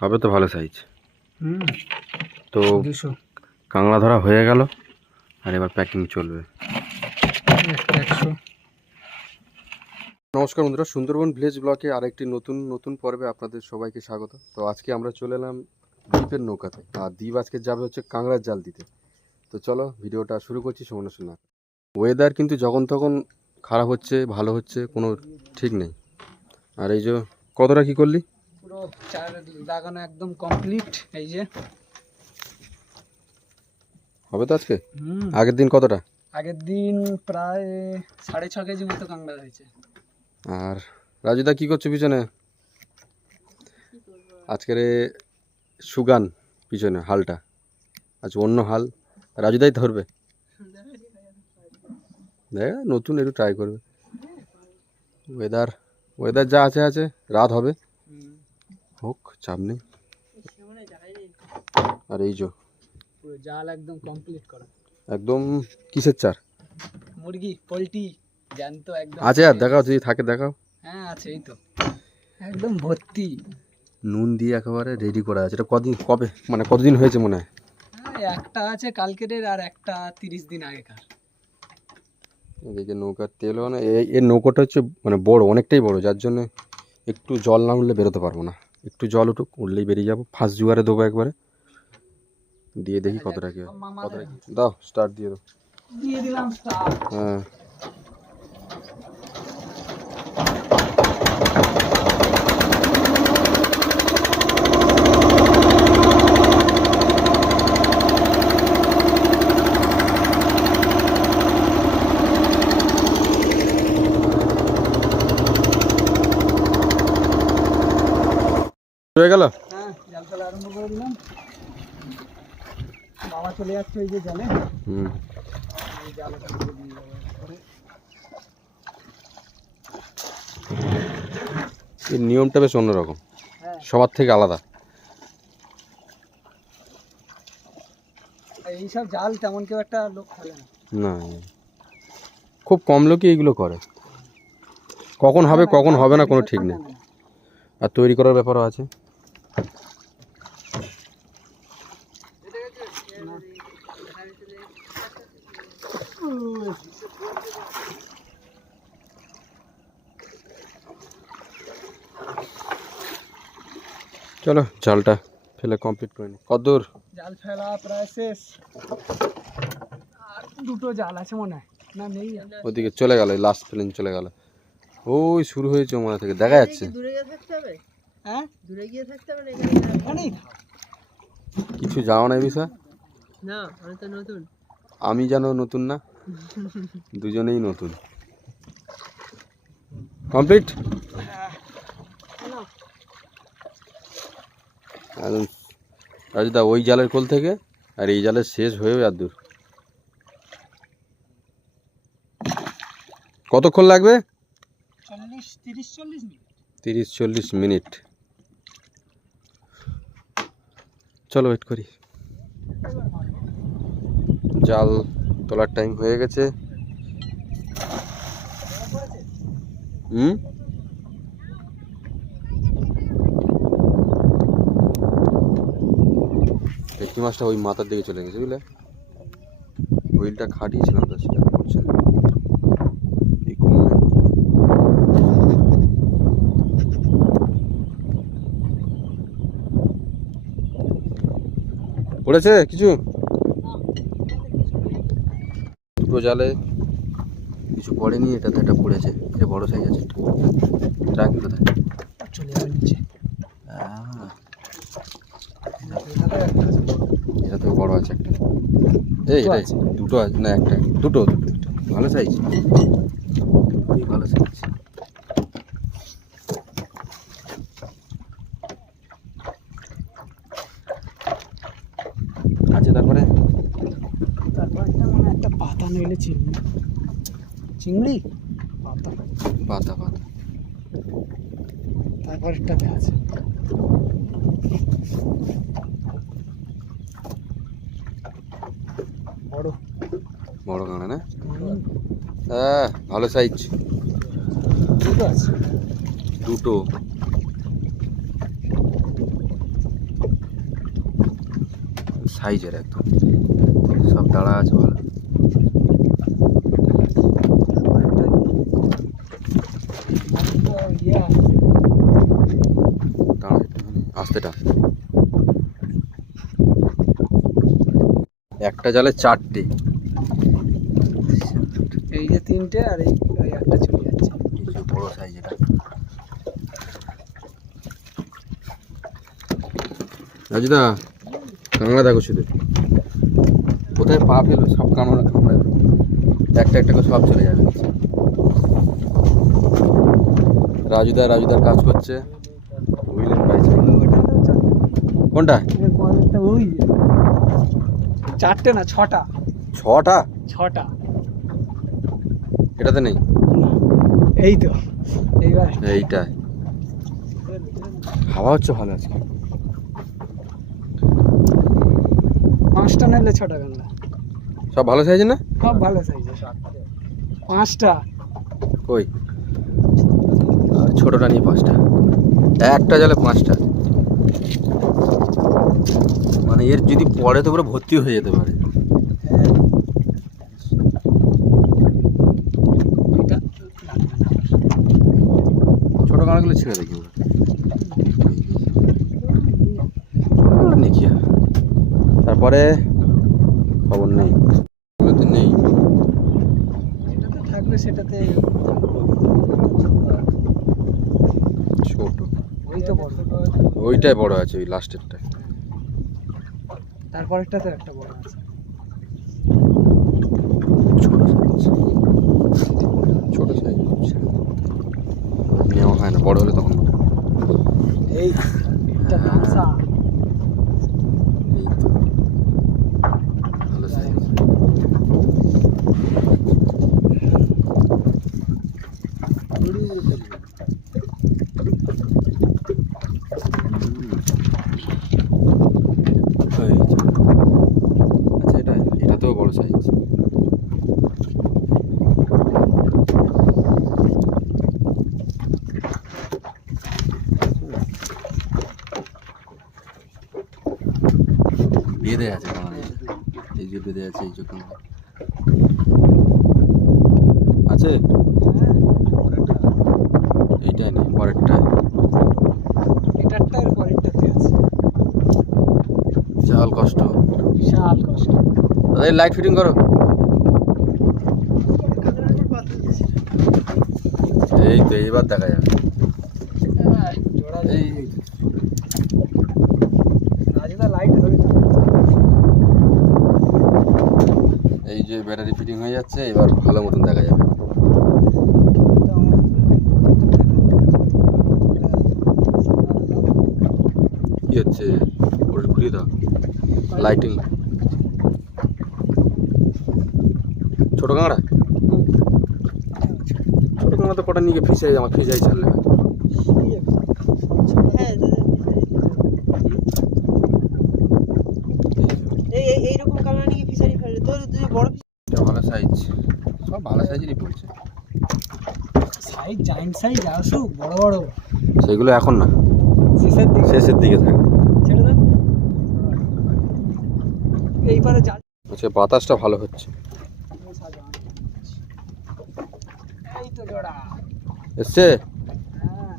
হবে তো ভালো সাইজ। তো 200 কাঁকড়া ধরা হয়ে গেল, আর এবার প্যাকিং চলবে। 100। নমস্কার বন্ধুরা, সুন্দরবন ভিলেজ ব্লকে আরেকটি নতুন পর্বে আপনাদের সবাইকে স্বাগত। তো আজকে আমরা চলে এলাম দ্বীপের নৌকাতে, আর দ্বীপ আজকে যাবে হচ্ছে কাঁকড়ার জাল দিতে। তো চলো ভিডিওটা শুরু করছি সময় শোনা। ওয়েদার কিন্তু যখন তখন খারাপ হচ্ছে, ভালো হচ্ছে, কোনো ঠিক নেই। আর এই যে কতটা কি করলি? পুরো চার লাগানো একদম কমপ্লিট। এই যে হবে তো আজকে। আগের দিন কতটা? আগের দিন প্রায় 6.5 কেজি মতো কাঁকড়া হয়েছে। আর রাজুদা কি করছো পিছনে? আজকের সুগান পিছনে হালটা, আজ অন্য হাল, রাজুদাই ধরবে। দেখ নতুন একটু ট্রাই করবে। ওয়েদার যা আছে রাত হবে, হোক চাপ নেই। আর এই যে পুরো জাল একদম কমপ্লিট করা, একদম কিসের চার? মুরগি পোলট্রি জ্যান্ত একদম আছে। আর দেখাও যদি থাকে দেখাও। হ্যাঁ আছে, এই তো একদম ভর্তি। নুন দিয়ে একেবারে রেডি করা আছে। এটা কতদিন হয়েছে মনে হয়? একটা আছে কালকের, আর একটা 30 দিন আগেকার। এদিকে নৌকার তেল, মানে এর নৌকাটা হচ্ছে মানে বড়, অনেকটাই বড়, যার জন্য একটু জল না উঠলে বেরোতে পারবো না। একটু জল উঠলেই বেরিয়ে যাবো। ফার্স্ট জুয়ারে দেবো একবারে, দিয়ে দেখি কতটা কি হয়। দাও স্টার্ট দিয়ে দাও। দিয়ে দিলাম স্টার্ট। হ্যাঁ হয়ে গেল। হ্যাঁ, জাল ফেলা আরম্ভ করে দিলাম। বাবা চলে যাচ্ছে ওই যে জালে। এই জালটা দিয়ে দিয়ে দেবো একবারে। এর নিয়মটা বেশ অন্যরকম, হ্যাঁ, সবার থেকে আলাদা। আর এইসব জাল তেমন কেউ একটা লোক ফেলে না। না, খুব কম লোকই এইগুলো করে। কখন হবে কখন হবে না কোনো ঠিক নেই। আর তৈরি করার ব্যাপারও আছে। চলো জালটা ফেলে কমপ্লিট করে নি। কতদূর? জাল ফেলা প্রায় শেষ, আর দুটো জাল আছে মনে হয়। না নেই, ওদিকে চলে গেল, লাস্ট ফিলিং চলে গেল। ওই শুরু হয়েছে মনে থেকে দেখা যাচ্ছে। দূরে গিয়ে থাকতে হবে। হ্যাঁ, দূরে গিয়ে থাকতে হবে না, এখানেই থাক। কিছু যাওয়া নাই বিষয় না, আমি তো নতুন। আমি যেন নতুন না, দুজনেই নতুন। কমপ্লিট। রাজুদা ওই জালের কোল থেকে আর এই জালের শেষ হয়েও আর দূর। কতক্ষণ লাগবে? 30-40 মিনিট। 30-40 মিনিট। চলো ওয়েট করি। জাল তোলার টাইম হয়ে গেছে। ভেটকি মাছটা ওই মাথার দিকে চলে গেছে, বুঝলে? হুইলটা খাটিয়েছিলাম তো, সেটা করছে না। পড়েছে কিছু? দুটো জালে কিছু পড়েনি, এটাতে একটা পড়েছে। এটা বড় সাইজ আছে। রাখি কোথায়? চলে যাবে নিচে। এটা তো বড় আছে একটা। এটাই দুটো আছে না, একটা দুটো ভালো সাইজ, দুটোই ভালো সাইজ। আছে তারপরে মানে একটা পাতা নইলে চিংড়ি পাতা পাতা। তারপর একটাতে আছে বড় কাঁকড়া না? হ্যাঁ ভালো সাইজ। দুটো আছে। দুটো সাইজের একদম, সব দাঁড়া আছে ভালো। দাঁড়া একটুখানি, আস্তে টান। একটা জালে 4টে, এই যে 3টে আর এই ওই একটা চলে যাচ্ছে। এই যে বড় সাইজ এটা। রাজুদা কাঁকড়া দেখো শুধু, কোথায় পা ফেলবে সব কামড়া কামড়াবে, একটা একটা করে সব চলে যাবে নিচে। রাজুদার কাজ করছে, হুইলের পাইছে। কোনটা? এরপরেরটা ওই 4টে না 6টা। 6টা? 6টা এটাতে নেই, এই তো এইবার এইটাই। হাওয়া হচ্ছে ভালো আজকে। 5টা নিলে 6 টাকা না, সব ভালো সাইজ না? সব ভালো সাইজের। 5টা কই ছোটটা নিয়ে 5টা, একটা জালে 5টা, মানে এর যদি পড়ে তো পুরো ভর্তি হয়ে যেতে পারে। এটা ছোট কাঁকড়াগুলো ছেড়ে দেখি ছোট কাঁকড়া নেই। তারপরে খবর নেই, এগুলোতে নেই। এটাতে থাকবে, সেটাতে ছোট, ওই তো বড়, ওইটাই বড় আছে, ওই লাস্টেরটা। তারপরেরটাতে একটা বড় আছে। ছোট সাইজ, ছোট সাইজ নেওয়া হয় না, বড় হলে তখন নেবো। এই এটা গামছা, এই তো ভালো সাইজ। আচ্ছা এটাতেও বড় সাইজ। বেঁধে আছে কাঁকড়া, এই যে বেঁধে আছে, এই যে কাঁকড়া আছে। এইটাই নেই, পরেরটায়। এটারটা আর পরেরটাতে আছে। বিশাল কষ্ট। বিশাল কষ্ট। দাদা লাইট ফিটিং করো। এই তো এইবার দেখা যাবে। এই রাজুদা লাইট ধরে না। এই যে ব্যাটারি ফিটিং হয়ে যাচ্ছে, এবার ভালো মতন দেখা যাবে। কি হচ্ছে ওটা ঘুরিয়ে দাও, লাইটিং। ছোট কাঁকড়া, ছোট কাঁকড়া তো কটা নিয়ে ফিসাই, আমার ফিসাই ছাড়লে হয়। এইরকম কালার নিয়ে ফিশারি ফেললে তোর বড় এটা ভালো সাইজ, সব ভালো সাইজেরই পড়ছে। সাইজ জায়েন্ট সাইজ আসুক বড় বড়, সেগুলো এখন না, শেষের দিকে থাকবে। ছেড়ে দাও। এইবারে জাল আচ্ছা বাতাসটা ভালো হচ্ছে। এই তো জোড়া এসছে। হ্যাঁ।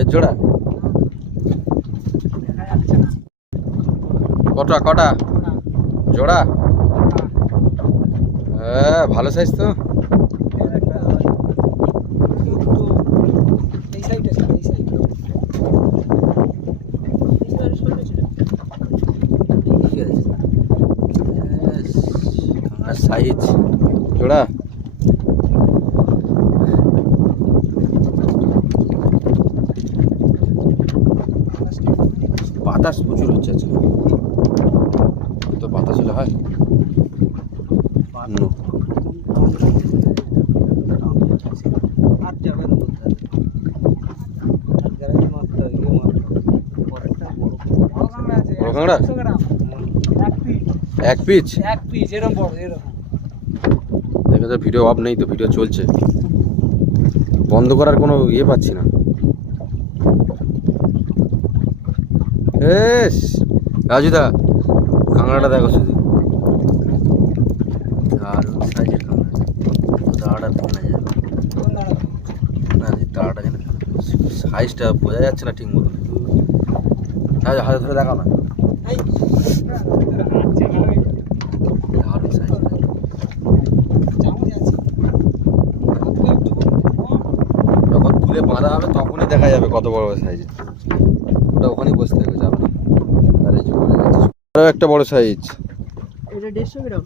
এর জোড়া দেখা যাচ্ছে না। কটা কটা জোড়া? হ্যাঁ ভালো সাইজ তো। এই সাইডে এই সাইডে সাইজ জোড়া। বাতাস প্রচুর হচ্ছে আজকে, তো বাতাস হলে হয় নো। আর যাবে না বলতে বড় কামড়া আছে। বড় কাঁকড়া 100 গ্রাম এক পিচ এক পিস এরকম বড় এরকম। দেখে তো ভিডিও অফ নেই, তো ভিডিও চলছে, বন্ধ করার কোনো ইয়ে পাচ্ছি না। এস রাজুদা, কাঁকড়াটা দেখো শুধু, দারুণ সাইজের কাঁকড়া, দাঁড়াটা ভেঙে যাবে না, দাঁড়াটা যেন সাইজটা বোঝা যাচ্ছে না ঠিক মতো। হাতে ধরে দেখাও না, দারুণ সাইজ। যখন তুলে বাঁধা হবে তখনই দেখা যাবে কত বড় সাইজ, ওটা ওখানেই বসতে হবে, যাবে না। আর এই যে বলে যাচ্ছে আরও একটা বড় সাইজ, এটা 150 গ্রাম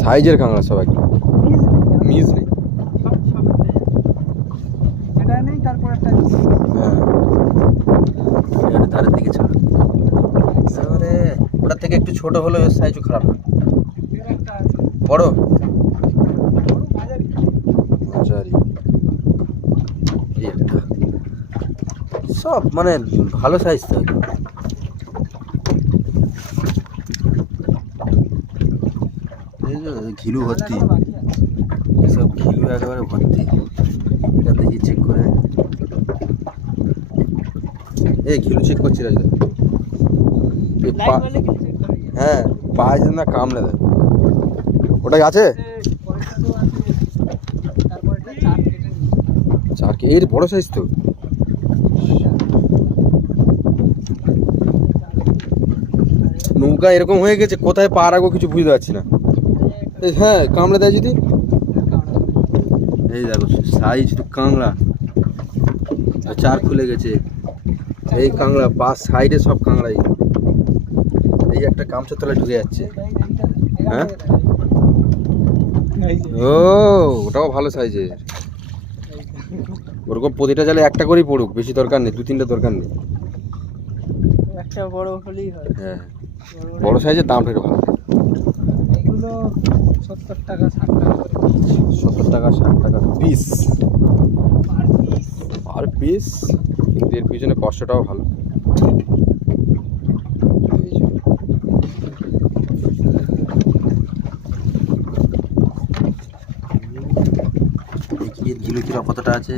সাইজের কাঁকড়া সব একদম, মিজ নেই। এটা নেই, তারপর একটা হ্যাঁ এটা ধারের দিকে ছাড়া, এবারে ওটার থেকে একটু ছোট হলেও এর সাইজও খারাপ না। এর একটা আছে বড় বড় মাঝারি। মাঝারি, এই একটা, সব মানে ভালো সাইজ তো একদম। এই যে ঘিলু ভর্তি, এখনো বাকি আছে। সব ঘিলু একেবারে ভর্তি। এটা দেখি চেক করে, এই ঘিলু চেক করছি রাজু। এই লাইট পা- মারলে কিছু চেক করা যায়। হ্যাঁ পায়ে যেন না কামড়ে দেয়। ওটা আছে পয়সা তো আছে, তারপর এটা চার কেটে নিই। 4 কে, এর বড় সাইজ তো। নৌকা এরকম হয়ে গেছে, কোথায় পা রাখবো কিছু বুঝতে পারছি না। এই হ্যাঁ কামড়ে দেয় যদি। এই দেখো সাইজ তো কাঁকড়া, আর 4 খুলে গেছে। এই কাঁকড়া পাশ সাইডে সব কাঁকড়াই, এই একটা গামছার তলায় ঢুকে যাচ্ছে। হ্যাঁ? ও ওটাও ভালো সাইজের, ওরকম প্রতিটা জালে একটা করেই পড়ুক, বেশি দরকার নেই, 2-3টা দরকার নেই। একটা বড় হলেই হয়। হ্যাঁ বড় সাইজের দামটা একটু ভালো। এগুলো 70 টাকা 60 টাকা করে 70 টাকা 60 টাকা পিস, পার পিস। আর পিস, কিন্তু এর পিছনে কষ্টটাও ভালো। এই যে। দেখি এর কিলো কিলো কতটা আছে,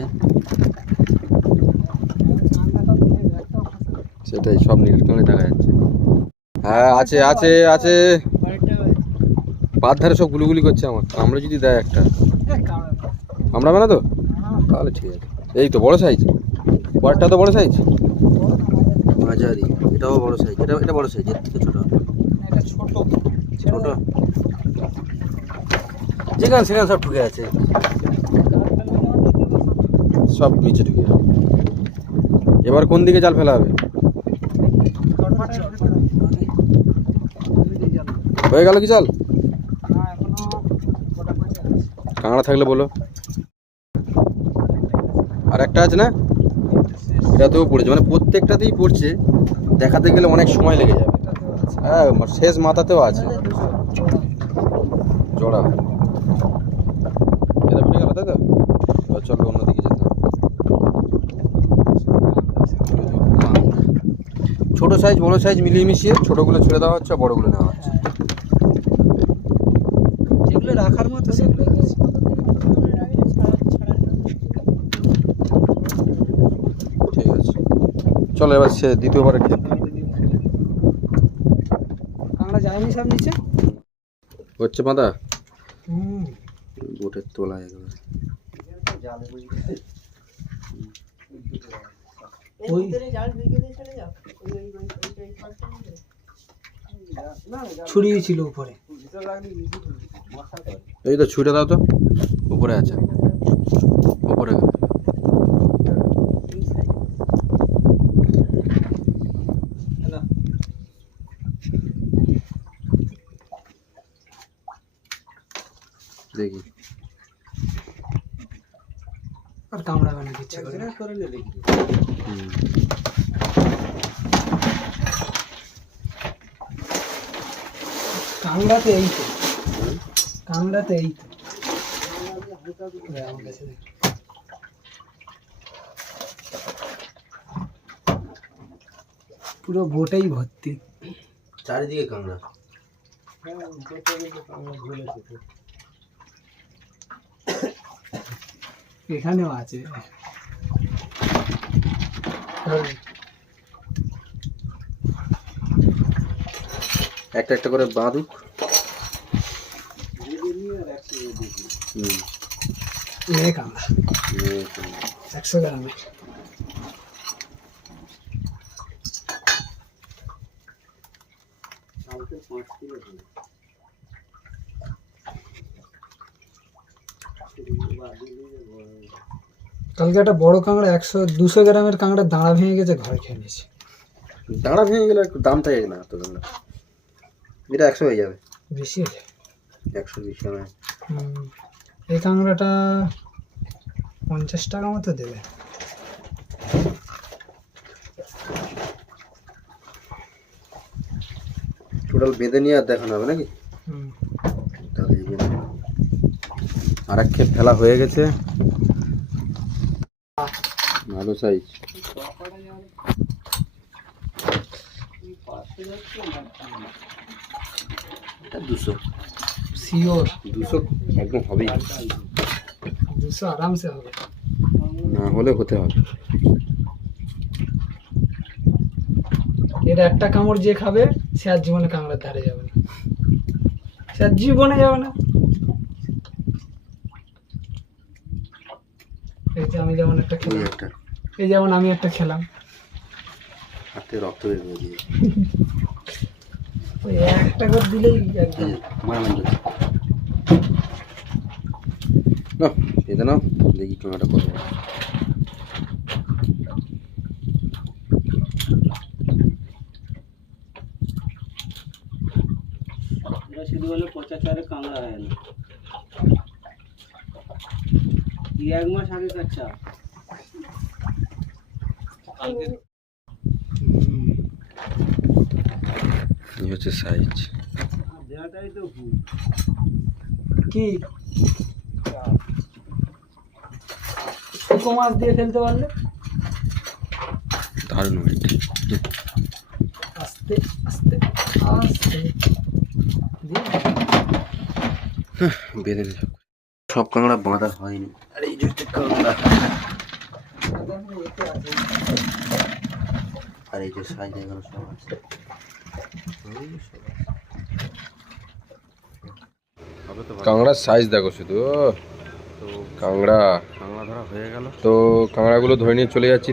সেটাই সব নীল কালারে দেখা যাচ্ছে। হ্যাঁ আছে আছে আছে, পাত ধারে সব গুলুগুলি করছে আমার, আমরা যদি দেয় একটা, আমরা না তো তাহলে ঠিক আছে। এই তো বড় সাইজ, পরেরটা তো বড় সাইজ, মাঝারি, এটাও বড় সাইজ, এটা বড় সাইজ, এর থেকে ছোট ছোট, যেখানে সেখানে সব ঢুকে আছে, সব নিচে ঢুকে যাবে। এবার কোন দিকে জাল ফেলা হবে? হয়ে গেল কি জাল? কাঁকড়া থাকলে বলো। আর একটা আছে না, এটাতেও পড়েছে, মানে প্রত্যেকটাতেই পড়ছে, দেখাতে গেলে অনেক সময় লেগে যাবে। হ্যাঁ শেষ মাথাতেও আছে জোড়া, এটা পড়ে গেল তাই তো। এবার চলো অন্যদিকে যেতে হবে। ছোট সাইজ বড় সাইজ মিলিয়ে মিশিয়ে ছোটগুলো ছেড়ে দেওয়া হচ্ছে, বড়গুলো নেওয়া হচ্ছে। যেগুলো রাখার মতো সেগুলো ঠিক আছে চলো এবার সে দ্বিতীয়বারে খেয়ে আমরা যাইনি সব নিচে। হচ্ছে বাঁধা বোটের তোলা একেবারে। ছড়িয়ে ছিল উপরে। এই তো ছুটে দাও তো, উপরে আছে, উপরে দেখি। আর কামড়া বানা দিচ্ছে করে কামড়াতে, এই তো কামড়াতে, এই তো আমার কাছে পুরো বোটেই ভর্তি। চারিদিকে কাঁকড়া। এখানেও আছে। একটা একটা করে বাঁধুক। কাঁকড়া 100 গ্রামের। কালকে একটা বড় কাঁকড়া 100-200 গ্রামের কাঁকড়া দাঁড়া ভেঙে গেছে, ঘরে খেয়ে নিয়েছে। দাঁড়া ভেঙে গেলে একটু দাম থাকে না তো কাঁকড়া। এটা 100 হয়ে যাবে, বেশি হয়ে যায়। 120 হবে। এই কাঁকড়াটা 50 টাকা মতো দেবে। টোটাল বেঁধে নিয়ে আর দেখানো হবে নাকি? তাহলে এই বেঁধে আর এক ক্ষেত ফেলা হয়ে গেছে, ভালো সাইজ। এটা 200 শিওর 200 একদম হবেই, 200 আরামসে হবে। না হলে হতে হবে। এর একটা কামড় যে খাবে সে আর জীবনে কাঁকড়ার ধারে যাবে না, সে আর জীবনে যাবে না। এই যে আমি যেমন একটা খেলাম, একটা এই যেমন আমি একটা খেলাম, হাতে রক্ত বের করে দিয়ে ওই একটা করে দিলেই একদম। মারামারি না এটা নাও, দেখি কাঁকড়াটা কত। শুধু হলে 50 কাঁকড়া হয় না, 1 মাস আগে কাচ্চা। এই হচ্ছে সাইজ। কি শুকো মাছ দিয়ে ফেলতে পারলে দারুণ ওয়েট। আস্তে আস্তে আস্তে বেঁধে নে সব কাঁকড়া বাঁধা হয়নি। আর এই যে একটা কাঁকড়া, আর এই যে সাইজ এগুলো সব আছে। কাঁকড়ার সাইজ দেখো শুধু, কাঁকড়া ধরা হয়ে গেল। তো কাঁকড়াগুলো ধরে নিয়ে চলে যাচ্ছি।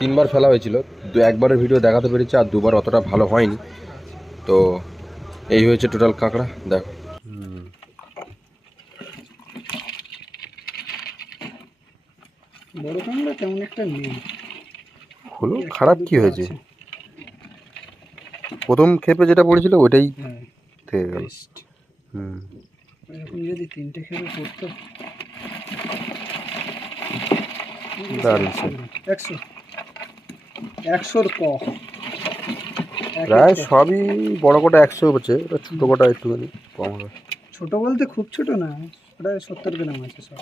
তিনবার ফেলা হয়েছিল, একবারের ভিডিও দেখাতে পেরেছি, আর দুবার অতটা ভালো হয়নি। তো এই হয়েছে টোটাল কাঁকড়া দেখো। বড় কাঁকড়া তেমন একটা নেই হলো, খারাপ কি হয়েছে? প্রথম ক্ষেপে যেটা পড়েছিল ওইটাই থেকে গেল। এরকম যদি 3টে খেপে পড়তো, দারুণ 100-100 ক প্রায় সবই বড় কটা 100 হচ্ছে, ছোট কটা একটুখানি কম হবে। ছোট বলতে খুব ছোট না, প্রায় 70 গ্রাম আছে সব।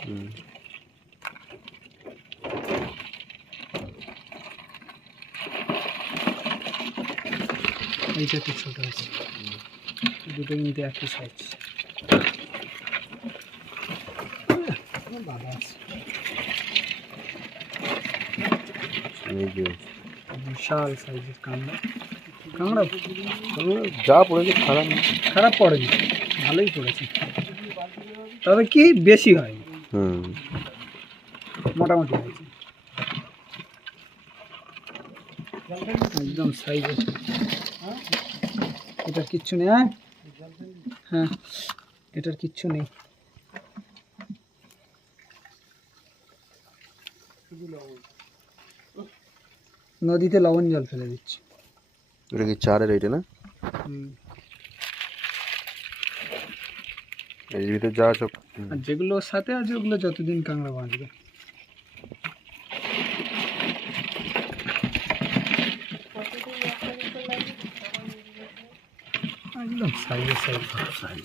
এইটা একটু ছোট আছে, দুটো কিন্তু একই সাইজ। বাবা আছে বিশাল সাইজের কাঁকড়া। যা পড়েছে খারাপ পড়েনি, ভালোই পড়েছে, তবে কি বেশি হয়নি, মোটামুটি হয়েছে একদম সাইজে। এটার কিচ্ছু নেই। হ্যাঁ এটার কিচ্ছু নেই, নদীতে লবণ জল ফেলে দিচ্ছি। এটা কি চারের এইটা না? এর ভিতরে যা আছে, আর যেগুলোর সাথে আছে ওগুলো যতদিন কাঁকড়া বাঁচবে। একদম সাইজে সাইজ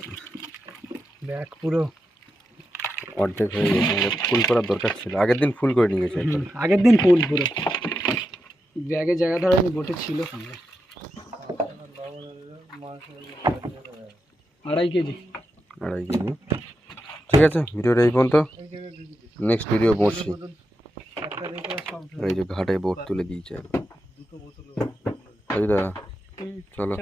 দেখ, পুরো অর্ধেক হয়ে গেছে। ফুল করার দরকার ছিল, আগের দিন ফুল করে নিয়ে গেছে। আগের দিন ফুল পুরো ব্যাগে জায়গা ধরেনি, বোটে ছিল কাঁকড়া 2.5 কেজি। 2.5 কেজি। ঠিক আছে, ভিডিওটা এই পর্যন্ত। নেক্সট ভিডিও বসছি। এই যে ঘাটে বোট তুলে দিয়েছে। চলো।